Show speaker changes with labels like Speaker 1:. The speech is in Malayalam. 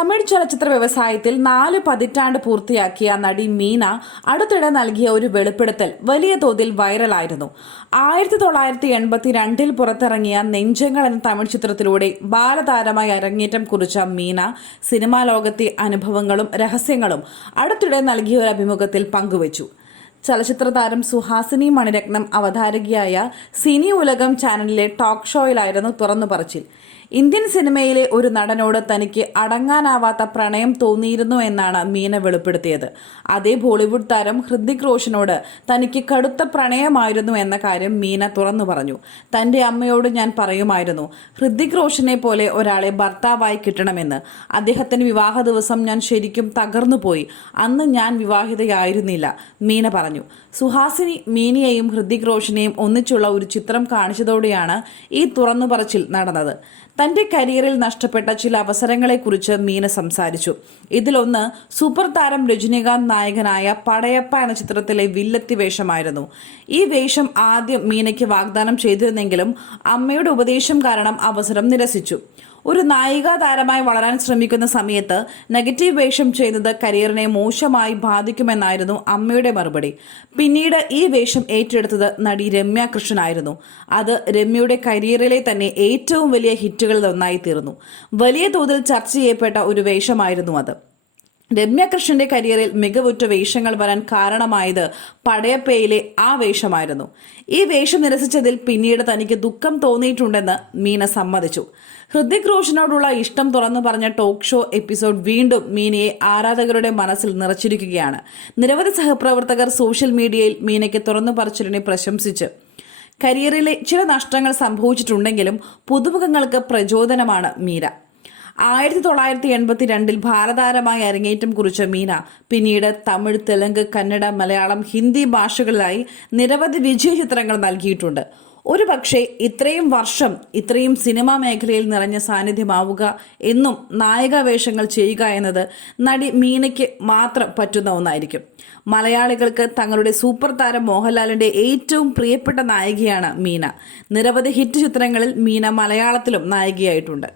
Speaker 1: തമിഴ് ചലച്ചിത്ര വ്യവസായത്തിൽ നാല് പതിറ്റാണ്ട് പൂർത്തിയാക്കിയ നടി മീന അടുത്തിടെ നൽകിയ ഒരു വെളിപ്പെടുത്തൽ വലിയ തോതിൽ വൈറലായിരുന്നു. ആയിരത്തി തൊള്ളായിരത്തി എൺപത്തി രണ്ടിൽ പുറത്തിറങ്ങിയ നെഞ്ചങ്ങൾ എന്ന തമിഴ് ചിത്രത്തിലൂടെ ബാലതാരമായി അരങ്ങേറ്റം കുറിച്ച മീന സിനിമാ ലോകത്തെ അനുഭവങ്ങളും രഹസ്യങ്ങളും അടുത്തിടെ നൽകിയ ഒരു അഭിമുഖത്തിൽ പങ്കുവച്ചു. ചലച്ചിത്ര താരം സുഹാസിനി മണിരത്നം അവതാരകയായ സിനി ഉലകം ചാനലിലെ ടോക്ക് ഷോയിലായിരുന്നു തുറന്നു പറച്ചിൽ ഇന്ത്യൻ സിനിമയിലെ ഒരു നടനോട് തനിക്ക് അടങ്ങാനാവാത്ത പ്രണയം തോന്നിയിരുന്നു എന്നാണ് മീന വെളിപ്പെടുത്തിയത്. അതേ ബോളിവുഡ് താരം ഹൃതിക് റോഷനോട് തനിക്ക് കടുത്ത പ്രണയമായിരുന്നു എന്ന കാര്യം മീന തുറന്നു പറഞ്ഞു. തന്റെ അമ്മയോട് ഞാൻ പറയുമായിരുന്നു ഹൃതിക് റോഷനെ പോലെ ഒരാളെ ഭർത്താവായി കിട്ടണമെന്ന്. അദ്ദേഹത്തിന് വിവാഹ ദിവസം ഞാൻ ശരിക്കും തകർന്നുപോയി അന്ന് ഞാൻ വിവാഹിതയായിരുന്നില്ല മീന പറഞ്ഞു. സുഹാസിനി മീനയെയും ഹൃതിക് റോഷനെയും ഒന്നിച്ചുള്ള ഒരു ചിത്രം കാണിച്ചതോടെയാണ് ഈ തുറന്നുപറച്ചിൽ നടന്നത്. തന്റെ കരിയറിൽ നഷ്ടപ്പെട്ട ചില അവസരങ്ങളെക്കുറിച്ച് മീന സംസാരിച്ചു. ഇതിലൊന്ന് സൂപ്പർ താരം രജനീകാന്ത് നായകനായ പടയപ്പ എന്ന ചിത്രത്തിലെ വില്ലത്തി വേഷമായിരുന്നു. ഈ വേഷം ആദ്യം മീനയ്ക്ക് വാഗ്ദാനം ചെയ്തിരുന്നെങ്കിലും അമ്മയുടെ ഉപദേശം കാരണം അവസരം നിരസിച്ചു. ഒരു നായികാ താരമായി വളരാൻ ശ്രമിക്കുന്ന സമയത്ത് നെഗറ്റീവ് വേഷം ചെയ്യുന്നത് കരിയറിനെ മോശമായി ബാധിക്കുമെന്നായിരുന്നു അമ്മയുടെ മറുപടി. പിന്നീട് ഈ വേഷം ഏറ്റെടുത്തത് നടി രമ്യ കൃഷ്ണനായിരുന്നു. അത് രമ്യയുടെ കരിയറിലെ തന്നെ ഏറ്റവും വലിയ ഹിറ്റുകളിൽ ഒന്നായി തീർന്നു. വലിയ തോതിൽ ചർച്ച ചെയ്യപ്പെട്ട ഒരു വേഷമായിരുന്നു അത്. രമ്യ കൃഷ്ണന്റെ കരിയറിൽ മികവുറ്റ വേഷങ്ങൾ വരാൻ കാരണമായത് പടയപ്പയിലെ ആ വേഷമായിരുന്നു. ഈ വേഷം നിരസിച്ചതിൽ പിന്നീട് തനിക്ക് ദുഃഖം തോന്നിയിട്ടുണ്ടെന്ന് മീന സമ്മതിച്ചു. ഹൃതിക് റോഷനോടുള്ള ഇഷ്ടം തുറന്നു പറഞ്ഞ ടോക്ക് ഷോ എപ്പിസോഡ് വീണ്ടും മീനയെ ആരാധകരുടെ മനസ്സിൽ നിറച്ചിരിക്കുകയാണ്. നിരവധി സഹപ്രവർത്തകർ സോഷ്യൽ മീഡിയയിൽ മീനയ്ക്ക് തുറന്നു പറച്ചിലിനെ പ്രശംസിച്ച്. കരിയറിലെ ചില നഷ്ടങ്ങൾ സംഭവിച്ചിട്ടുണ്ടെങ്കിലും പുതുമുഖങ്ങൾക്ക് പ്രചോദനമാണ് മീര. ആയിരത്തി തൊള്ളായിരത്തി എൺപത്തി രണ്ടിൽ ഭാരതാരമായി അരങ്ങേറ്റം കുറിച്ച മീന പിന്നീട് തമിഴ് തെലുങ്ക് കന്നഡ മലയാളം ഹിന്ദി ഭാഷകളിലായി നിരവധി വിജയ ചിത്രങ്ങൾ നൽകിയിട്ടുണ്ട്. ഒരു പക്ഷേ ഇത്രയും വർഷം ഇത്രയും സിനിമാ മേഖലയിൽ നിറഞ്ഞ സാന്നിധ്യമാവുക എന്നും നായിക വേഷങ്ങൾ ചെയ്യുക എന്നത് നടി മീനയ്ക്ക് മാത്രം പറ്റുന്ന ഒന്നായിരിക്കും. മലയാളികൾക്ക് തങ്ങളുടെ സൂപ്പർ താരം മോഹൻലാലിന്റെ ഏറ്റവും പ്രിയപ്പെട്ട നായികയാണ് മീന. നിരവധി ഹിറ്റ് ചിത്രങ്ങളിൽ മീന മലയാളത്തിലും നായികയായിട്ടുണ്ട്.